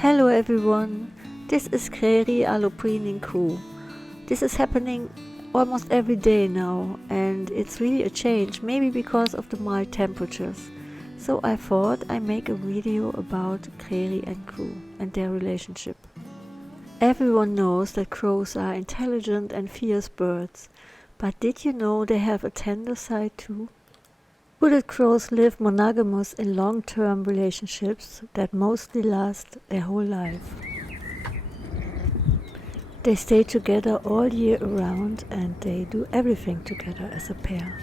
Hello everyone, this is Krari Kruu. This is happening almost every day now and it's really a change, maybe because of the mild temperatures. So I thought I make a video about Krari and Kruu and their relationship. Everyone knows that crows are intelligent and fierce birds, but did you know they have a tender side too? Hooded crows live monogamous in long-term relationships that mostly last their whole life. They stay together all year around and they do everything together as a pair.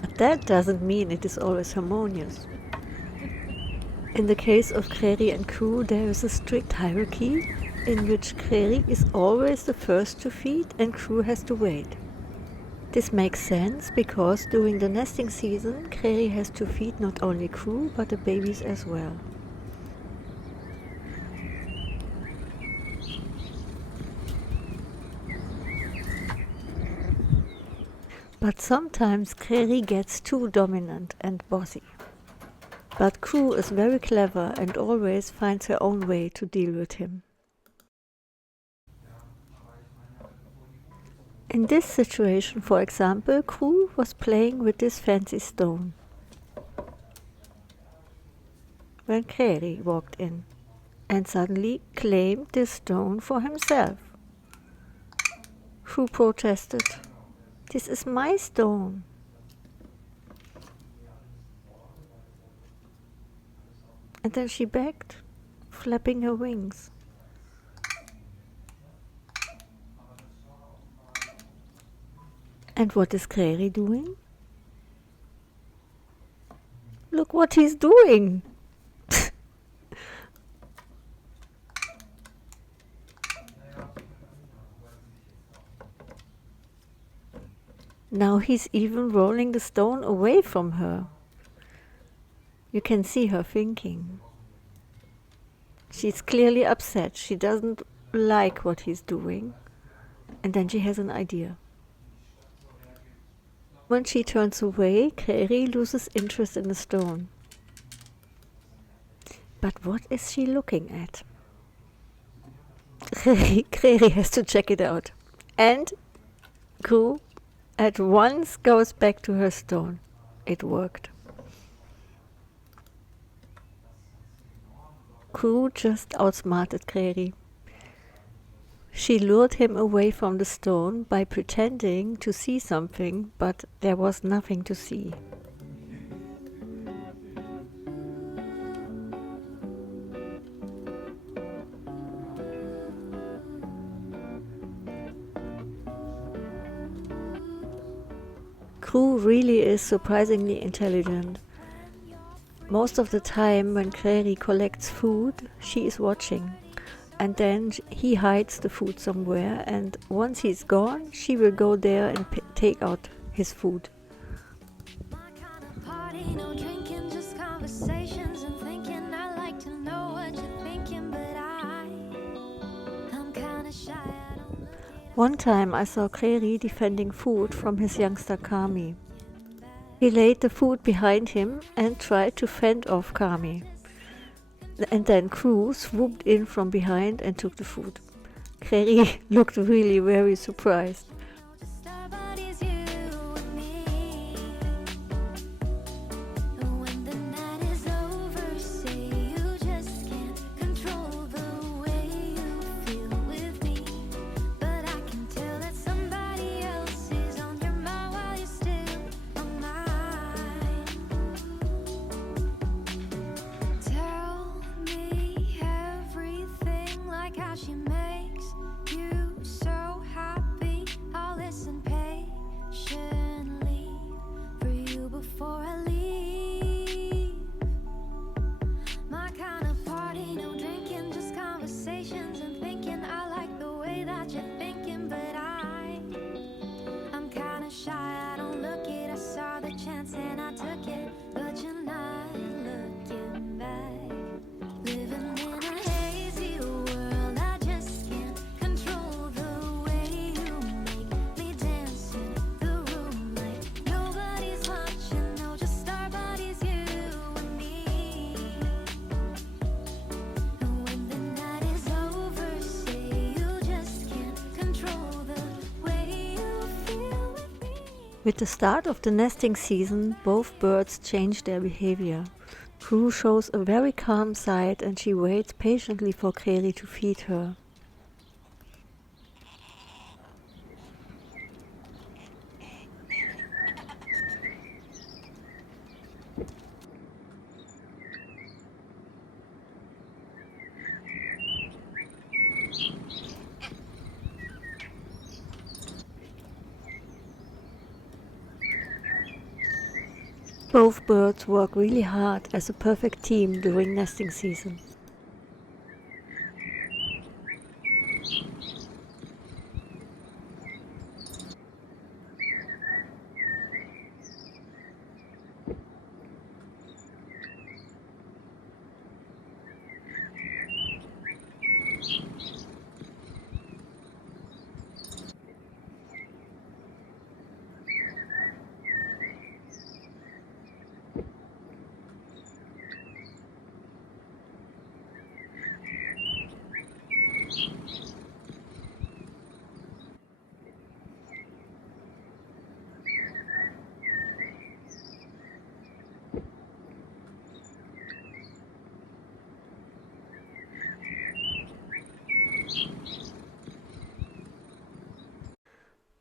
But that doesn't mean it is always harmonious. In the case of Krari and Kruu, there is a strict hierarchy in which Krari is always the first to feed and Kruu has to wait. This makes sense because during the nesting season, Krari has to feed not only Kruu but the babies as well. But sometimes Krari gets too dominant and bossy. But Kruu is very clever and always finds her own way to deal with him. In this situation, for example, Kruu was playing with this fancy stone when Krari walked in and suddenly claimed this stone for himself. Kruu protested, "This is my stone." And then she begged, flapping her wings. And what is Krari doing? Look what he's doing! Now he's even rolling the stone away from her. You can see her thinking. She's clearly upset. She doesn't like what he's doing. And then she has an idea. When she turns away, Krari loses interest in the stone. But what is she looking at? Krari has to check it out. And Kruu at once goes back to her stone. It worked. Kruu just outsmarted Krari. She lured him away from the stone by pretending to see something, but there was nothing to see. Kruu really is surprisingly intelligent. Most of the time when Krari collects food, she is watching. And then he hides the food somewhere, and once he's gone, she will go there and take out his food. One time I saw Krari defending food from his youngster Kami. He laid the food behind him and tried to fend off Kami. And then Kruu swooped in from behind and took the food. Krari looked really very surprised. She makes you so happy. I'll listen patiently for you before I leave. My kind of party, no drinking, just conversations and thinking. I like the way that you're thinking, but I'm kind of shy. I don't look it. I saw the chance and I took it, but you're not looking back. Living in a hazy world, I just With the start of the nesting season, both birds change their behavior. Kruu shows a very calm side and she waits patiently for Krari to feed her. Both birds work really hard as a perfect team during nesting season.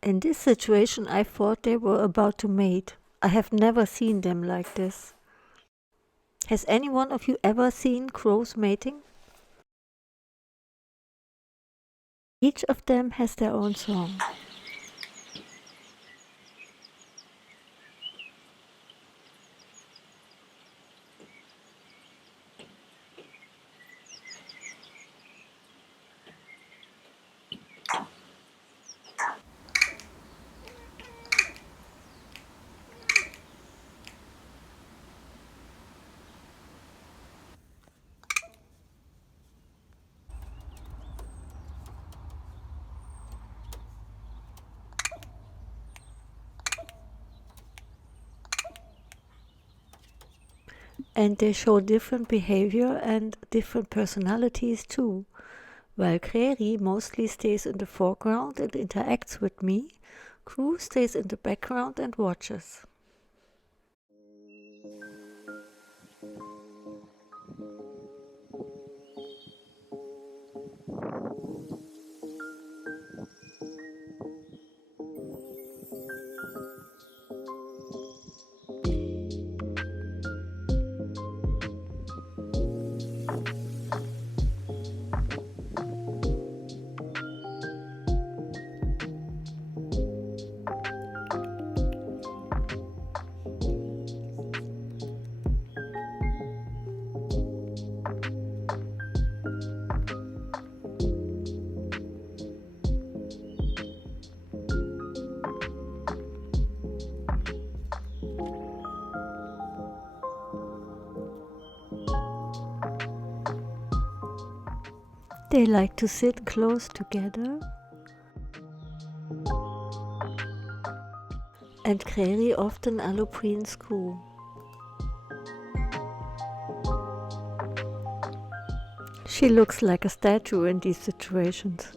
In this situation I thought they were about to mate. I have never seen them like this. Has any one of you ever seen crows mating? Each of them has their own song. And they show different behavior and different personalities too. While Krari mostly stays in the foreground and interacts with me, Kruu stays in the background and watches. They like to sit close together, and Krari often alloprines Kruu. She looks like a statue in these situations.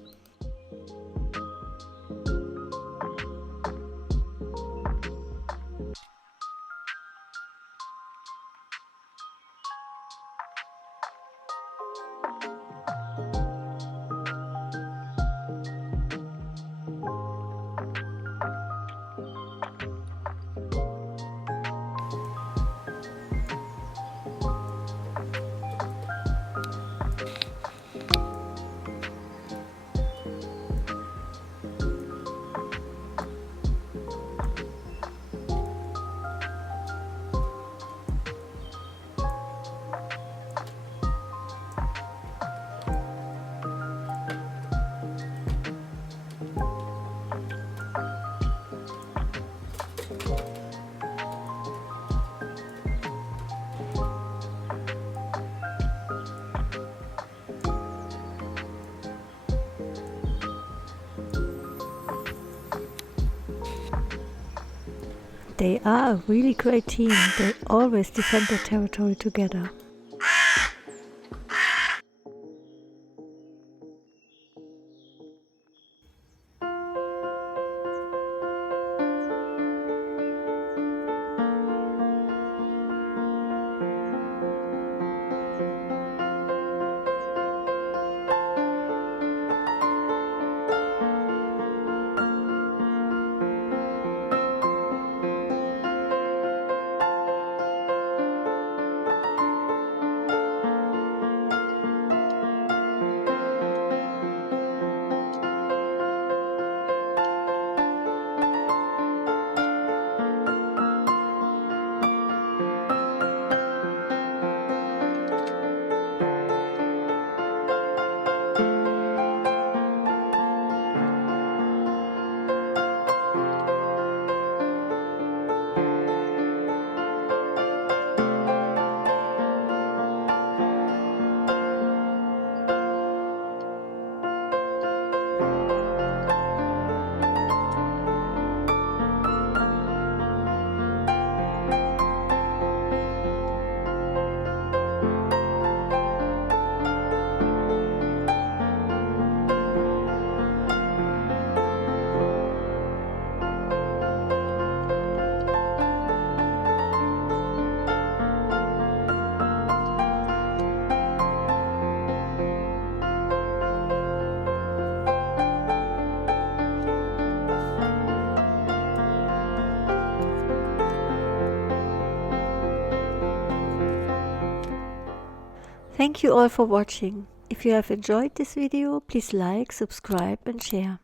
They are a really great team. They always defend their territory together. Thank you all for watching. If you have enjoyed this video, please like, subscribe and share.